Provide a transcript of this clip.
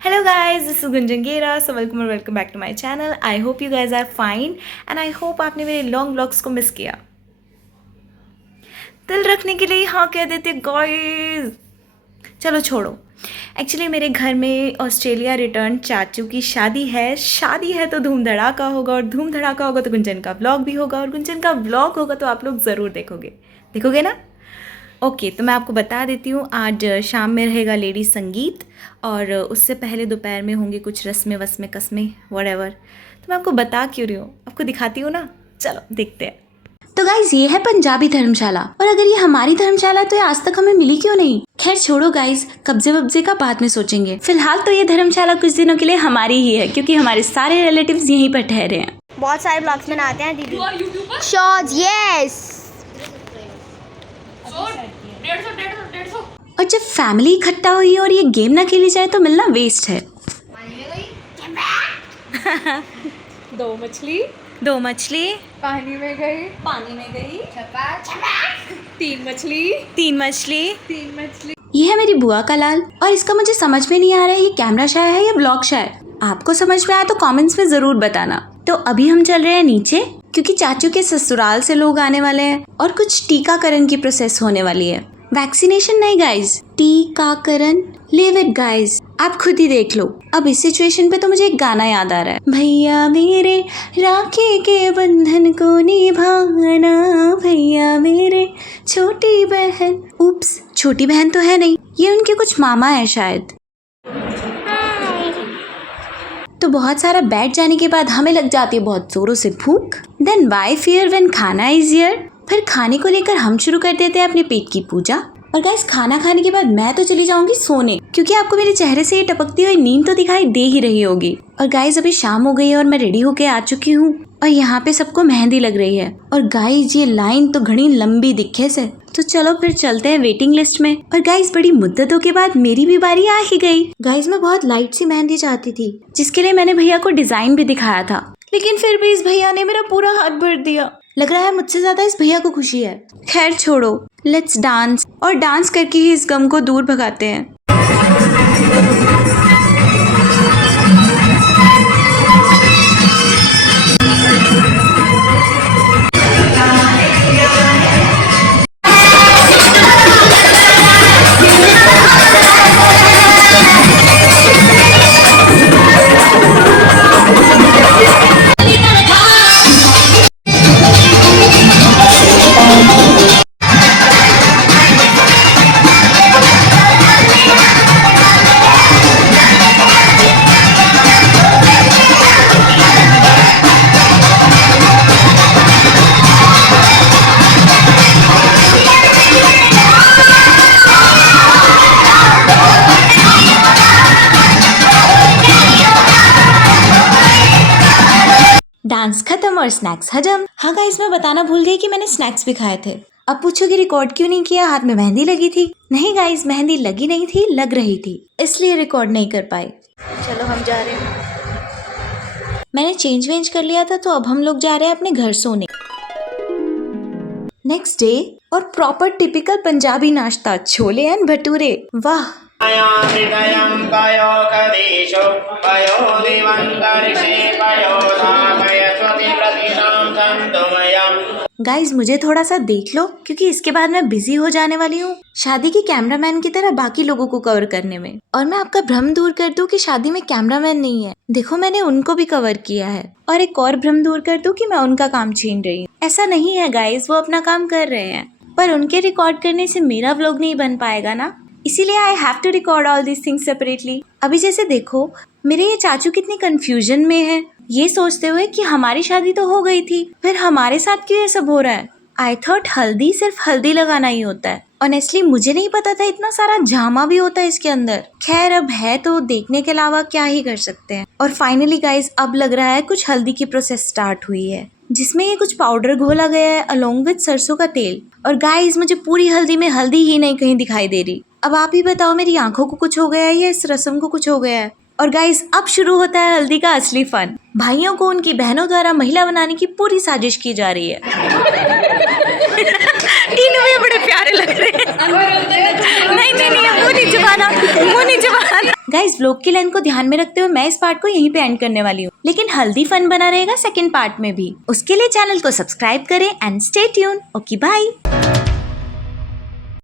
Hello guys, this is Gunjan Gera. So welcome back to my channel. I hope you guys are fine and I hope आपने मेरे long vlogs को miss किया। दिल रखने के लिए हाँ कह देते गाइस। चलो छोड़ो। एक्चुअली मेरे घर में ऑस्ट्रेलिया रिटर्न चाचू की शादी है तो धूम धड़ाका होगा और धूम धड़ाका होगा तो गुंजन का व्लॉग भी होगा और गुंजन का व्लॉग होगा तो आप लोग ज़रूर देखोगे ना। ओके तो मैं आपको बता देती हूँ, आज शाम में रहेगा लेडी संगीत और उससे पहले दोपहर में होंगे कुछ रस्में वस्में कस्में व्हाटएवर। तो मैं आपको बता क्यों रही हूँ, आपको दिखाती हूँ ना। चलो देखते हैं। तो गाइज ये है पंजाबी धर्मशाला और अगर ये हमारी धर्मशाला है तो ये आज तक हमें मिली क्यों नहीं। खैर छोड़ो गाइज, कब्जे वब्जे का बाद में सोचेंगे। फिलहाल तो ये धर्मशाला कुछ दिनों के लिए हमारी ही है क्योंकि हमारे सारे रिलेटिव्स यहीं पर ठहरे हैं। बहुत सारे ब्लॉग्स में आते हैं दीदी। Shorts yes. और जब फैमिली इकट्ठा हुई और ये गेम ना खेली जाए तो मिलना वेस्ट है। दो मछली पानी में गई। तीन मछली। ये है मेरी बुआ का लाल और इसका मुझे समझ में नहीं आ रहा है ये कैमरा शाय है या ब्लॉग शाय। आपको समझ में आया तो कमेंट्स में जरूर बताना। तो अभी हम चल रहे हैं नीचे क्योंकि चाचू के ससुराल से लोग आने वाले हैं और कुछ टीकाकरण की प्रोसेस होने वाली है। वैक्सीनेशन नहीं गाइज, टीकाकरण। लिव इट गाइज, आप खुद ही देख लो। अब इस सिचुएशन पे तो मुझे एक गाना याद आ रहा है। भैया मेरे राखी के बंधन को निभाना, भैया मेरे छोटी बहन। उप्स, छोटी बहन तो है नहीं, ये उनके कुछ मामा है शायद। तो बहुत सारा बैठ जाने के बाद हमें लग जाती है बहुत जोरों से भूख। देन वाई फियर व्हेन खाना इज हियर। फिर खाने को लेकर हम शुरू कर देते हैं अपने पेट की पूजा। और गाइस खाना खाने के बाद मैं तो चली जाऊंगी सोने क्योंकि आपको मेरे चेहरे से ये टपकती हुई नींद तो दिखाई दे ही रही होगी। और गाइस अभी शाम हो गई है और मैं रेडी होके आ चुकी हूँ और यहाँ पे सबको मेहंदी लग रही है। और गाइस ये लाइन तो घनी लंबी दिखे से। तो चलो फिर चलते हैं वेटिंग लिस्ट में। और गाइस बड़ी मुद्दतों के बाद मेरी भी बारी आ ही गई। गाइस मैं बहुत लाइट सी मेहंदी चाहती थी जिसके लिए मैंने भैया को डिजाइन भी दिखाया था, लेकिन फिर भी इस भैया ने मेरा पूरा हाथ भर दिया। लग रहा है मुझसे ज्यादा इस भैया को खुशी है। खैर छोड़ो, लेट्स डांस। और डांस करके ही इस गम को दूर भगाते हैं। डांस खत्म और स्नैक्स हजम। हाँ गाइस मैं बताना भूल गई कि मैंने स्नैक्स भी खाए थे। अब पूछोगे रिकॉर्ड क्यों नहीं किया, हाथ में मेहंदी लगी थी। नहीं गाइस मेहंदी लगी नहीं थी, लग रही थी, इसलिए रिकॉर्ड नहीं कर पाए। चलो हम जा रहे हैं। मैंने चेंज वेंज कर लिया था तो अब हम लोग जा रहे हैं अपने घर सोने। नेक्स्ट डे और प्रॉपर टिपिकल पंजाबी नाश्ता, छोले एंड भटूरे। वाह गाइज मुझे थोड़ा सा देख लो क्योंकि इसके बाद मैं बिजी हो जाने वाली हूँ शादी के कैमरामैन की तरह बाकी लोगों को कवर करने में। और मैं आपका भ्रम दूर कर दूं कि शादी में कैमरामैन नहीं है। देखो मैंने उनको भी कवर किया है। और एक और भ्रम दूर कर दूं कि मैं उनका काम छीन रही हूँ। ऐसा नहीं है गाइज, वो अपना काम कर रहे हैं पर उनके रिकॉर्ड करने से मेरा व्लॉग नहीं बन पाएगा ना, इसीलिए I have to record all this things separately. अभी जैसे देखो मेरे ये चाचू कितनी कंफ्यूजन में है, ये सोचते हुए कि हमारी शादी तो हो गई थी, फिर हमारे साथ क्यों ये सब हो रहा है। आई थॉट हल्दी सिर्फ हल्दी लगाना ही होता है। ऑनेस्टली मुझे नहीं पता था इतना सारा ड्रामा भी होता है इसके अंदर। खैर अब है तो देखने के अलावा क्या ही कर सकते हैं। और फाइनली गाइज अब लग रहा है कुछ हल्दी की प्रोसेस स्टार्ट हुई है जिसमें ये कुछ पाउडर घोला गया है अलोंग विद सरसों का तेल। और गाइज मुझे पूरी हल्दी में हल्दी ही नहीं कहीं दिखाई दे रही। अब आप ही बताओ मेरी आंखों को कुछ हो गया है या इस रस्म को कुछ हो गया है। और गाइस अब शुरू होता है हल्दी का असली फन। भाइयों को उनकी बहनों द्वारा महिला बनाने की पूरी साजिश की जा रही है। तीनों में बड़े प्यारे लग रहे हैं। नहीं नहीं नहीं, मुंह नहीं चबाना, मुंह नहीं चबाना। गाइस व्लॉग की लेंथ को ध्यान में रखते हुए मैं इस पार्ट को यहीं पे एंड करने वाली हूँ, लेकिन हल्दी फन बना रहेगा सेकंड पार्ट में भी। उसके लिए चैनल को सब्सक्राइब करें and stay tune. Okay bye.